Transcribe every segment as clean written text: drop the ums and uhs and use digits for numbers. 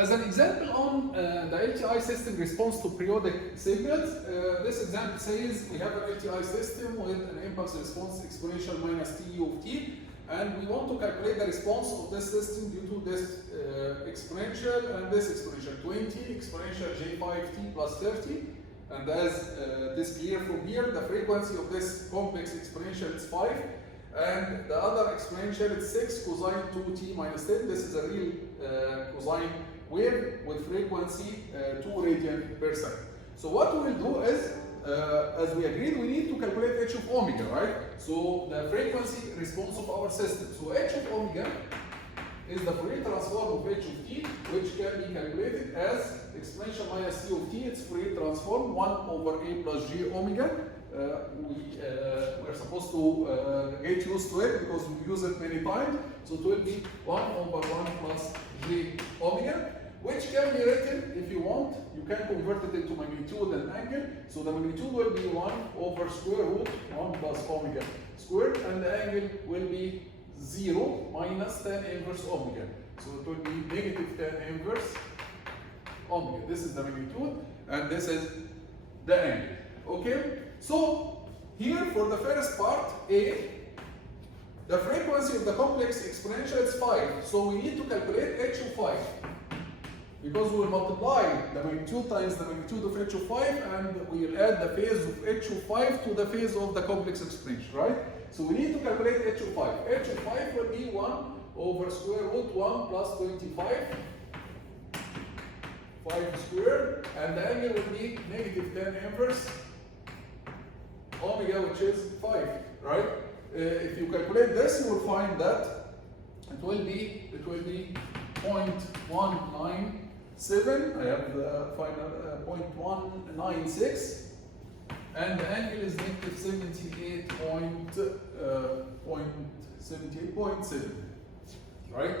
As an example on the LTI system response to periodic signals, this example says we have an LTI system with an impulse response exponential minus t of t, and we want to calculate the response of this system due to this exponential and this exponential, 20 exponential j5t plus 30, and as this clear from here, the frequency of this complex exponential is 5, and the other exponential is 6 cosine 2t minus 10. This is a real cosine wave with frequency 2 radian per second. So what we will do is, as we agreed, we need to calculate h of omega, right? So the frequency response of our system. So h of omega is the Fourier transform of h of t, which can be calculated as exponential minus t of t. It's Fourier transform 1 over a plus j omega. We're supposed to get used to it because we use it many times. So it will be 1 over 1 plus j omega, which can be written, if you want, you can convert it into magnitude and angle. So the magnitude will be 1 over square root 1 plus omega squared, and the angle will be 0 minus tan inverse omega. So it will be negative tan inverse omega. This is the magnitude, and this is the angle. Okay? So here for the first part, A, the frequency of the complex exponential is 5. So we need to calculate h of 5. Because we will multiply the magnitude times the magnitude of h of 5, and we will add the phase of h of 5 to the phase of the complex exponential, right? So we need to calculate h of 5. h of 5 will be 1 over square root 1 plus 25, 5 squared, and the angle will be negative tan inverse omega, which is 5, right? If you calculate this, you will find that it will be 0.197. I have the final 0.196, and the angle is negative 78.7, right?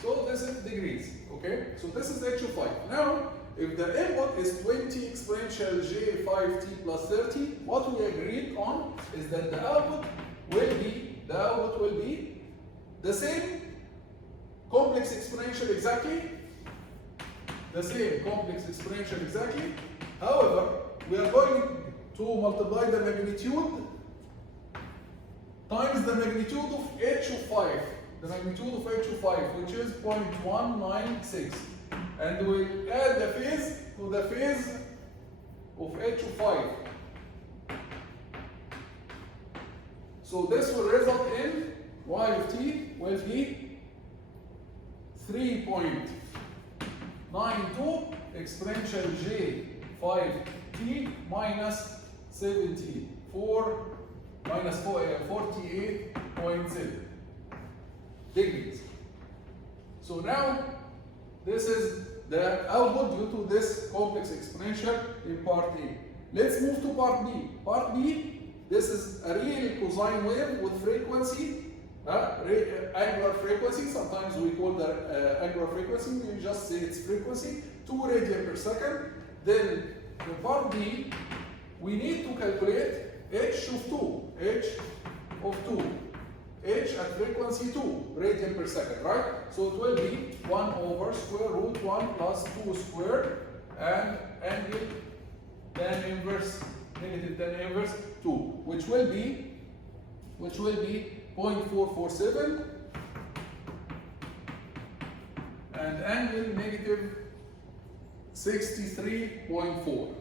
So this is degrees, okay? So this is h of 5. Now, if the input is 20 exponential j5t plus 30, what we agreed on is that the output will be the same complex exponential exactly, However, we are going to multiply the magnitude times the magnitude of h of 5, the magnitude of h of 5, which is 0.196. And we add the phase to the phase of h of 5. So this will result in y of t will be 3.92 exponential j5t minus 48.7 degrees. So now this is the output due to this complex exponential in part A. Let's move to part B. Part B, this is a real cosine wave with frequency, angular frequency. Sometimes we call the angular frequency, we just say it's frequency, 2 radian per second. Then in part B, we need to calculate h of 2, h at frequency 2 radian per second, right? So it will be 1 over square root 1 plus 2 squared, and angle tan inverse, negative tan inverse 2, which will be 0.447, and angle negative 63.4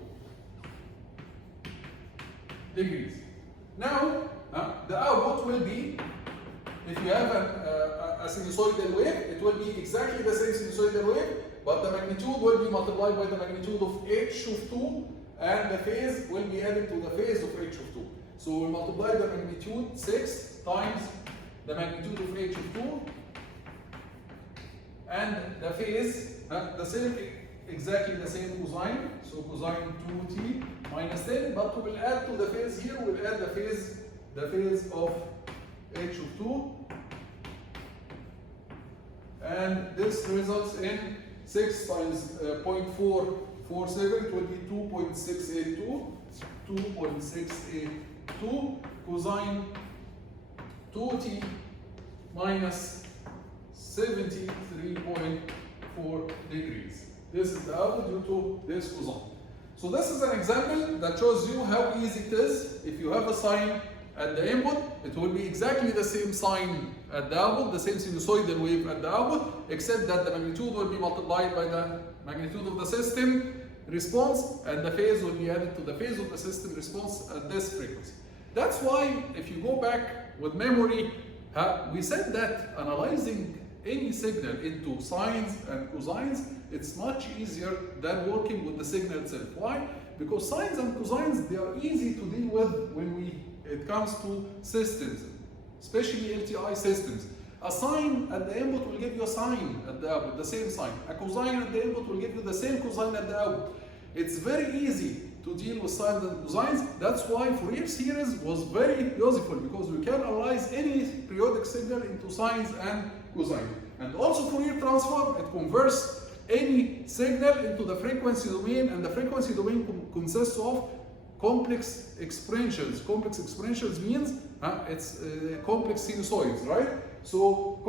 degrees. Now, the output will be, if you have a sinusoidal wave, it will be exactly the same sinusoidal wave, but the magnitude will be multiplied by the magnitude of h of 2, and the phase will be added to the phase of h of 2. So we'll multiply the magnitude 6 times the magnitude of h of 2, and the phase, exactly the same cosine, so cosine 2t minus 10, but we will add to the phase here, we'll add the phase of h of 2, and this results in 6 times 0.447, it will be 2.682 cosine 2t minus 73.4 degrees. This is the output due to this cosine. So this is an example that shows you how easy it is. If you have a sine at the input, it will be exactly the same sine at the output, the same sinusoidal wave at the output, except that the magnitude will be multiplied by the magnitude of the system response, and the phase will be added to the phase of the system response at this frequency. That's why, if you go back with memory, we said that analyzing any signal into sines and cosines, it's much easier than working with the signal itself. Why? Because sines and cosines, they are easy to deal with when it comes to systems, especially LTI systems. A sine at the input will give you a sine at the output, the same sine. A cosine at the input will give you the same cosine at the output. It's very easy to deal with sines and cosines. That's why Fourier series was very useful, because we can analyze any periodic signal into sines and cosines. And also Fourier transform, it converts any signal into the frequency domain, and the frequency domain consists of complex exponentials. Complex exponentials means it's complex sinusoids, right? So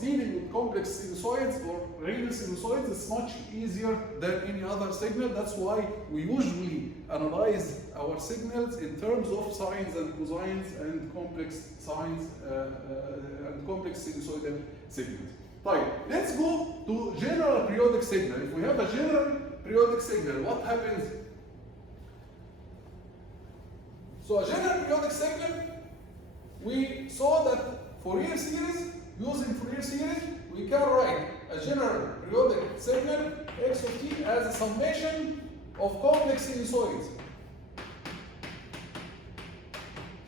dealing with complex sinusoids or real sinusoids is much easier than any other signal. That's why we usually analyze our signals in terms of sines and cosines and complex sines and complex sinusoidal signals. Right, let's go to general periodic signal. If we have a general periodic signal, what happens? So a general periodic signal, we saw that Fourier series, using Fourier series, we can write a general periodic signal x of t as a summation of complex sinusoids.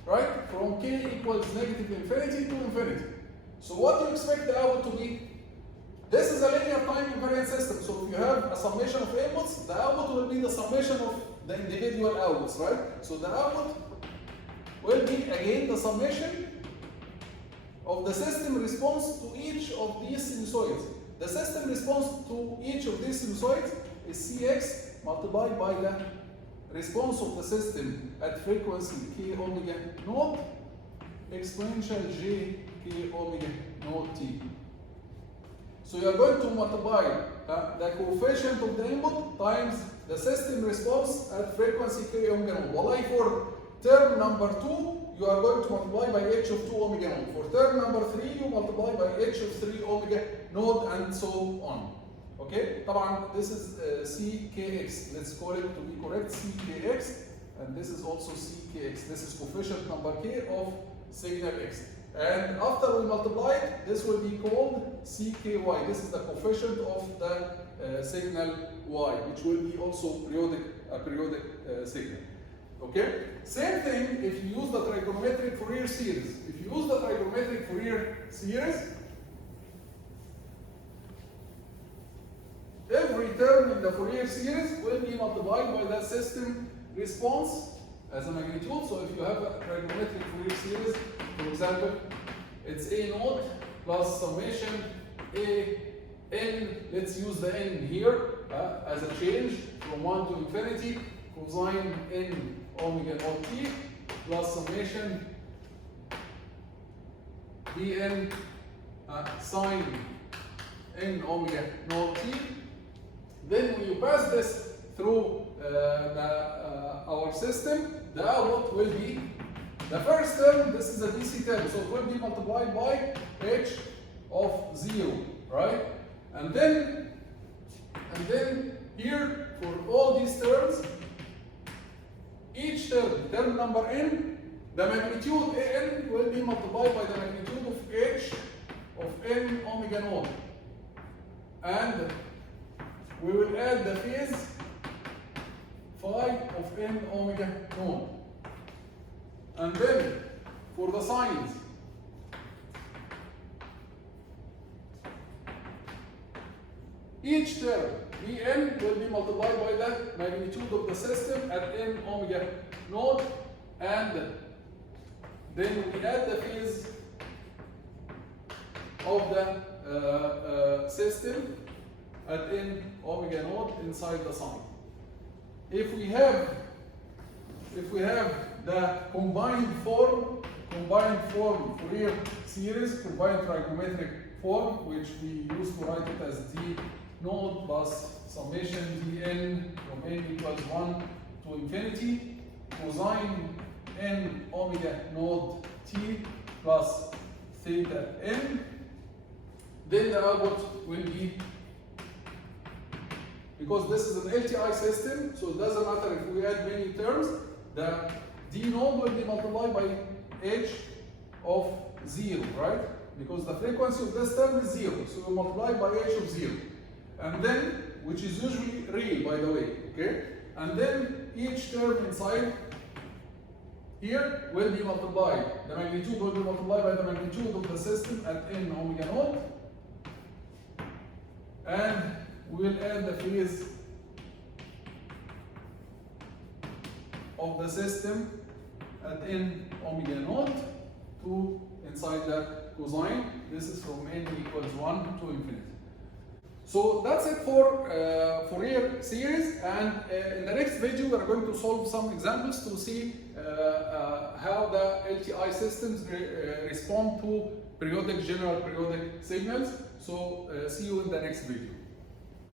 Right? From k equals negative infinity to infinity. So what do you expect the output to be? This is a linear time invariant system. So if you have a summation of inputs, the output will be the summation of the individual outputs, right? So the output will be again the summation of the system response to each of these sinusoids. The system response to each of these sinusoids is Cx multiplied by the response of the system at frequency k omega naught exponential j k omega naught t. So you are going to multiply the coefficient of the input times the system response at frequency k omega naught. While for term number 2, you are going to multiply by h of 2 omega naught. For term number 3, you multiply by h of 3 omega naught, and so on. Okay? طبعا this is ckx. Let's call it, to be correct, ckx, and this is also ckx. This is coefficient number k of signal x. And after we multiply it, this will be called CKY. This is the coefficient of the signal y, which will be also a periodic signal. Okay? Same thing if you use the trigonometric Fourier series. If you use the trigonometric Fourier series, every term in the Fourier series will be multiplied by the system response as a magnitude. So if you have a trigonometric Fourier series, for example, it's A naught plus summation A n, let's use the n here as a change from 1 to infinity, cosine n omega naught t plus summation Bn sine n omega naught t. Then when you pass this through our system, the output will be the first term. This is a DC term, so it will be multiplied by h of 0, right? And then here for all these terms, each term number n, the magnitude n will be multiplied by the magnitude of h of n omega naught, and we will add the phase phi of n omega naught. And then for the sines, each term Bn will be multiplied by the magnitude of the system at n omega naught, and then we add the phase of the system at n omega naught inside the sine. If we have the combined form Fourier series, combined trigonometric form, which we used to write it as d node plus summation dn from n equals 1 to infinity cosine n omega node t plus theta n. Then the output will be, because this is an LTI system, so it doesn't matter if we add many terms, the d node will be multiplied by h of 0, right? Because the frequency of this term is 0, so we multiply by h of 0. And then, which is usually real, by the way, okay? And then each term inside here will be multiplied. The magnitude will be multiplied by the magnitude of the system at n omega node. And we will add the phase of the system at n omega node to inside that cosine. This is from n equals 1 to infinity. So that's it for Fourier series, and in the next video we are going to solve some examples to see how the LTI systems respond to general periodic signals. So see you in the next video.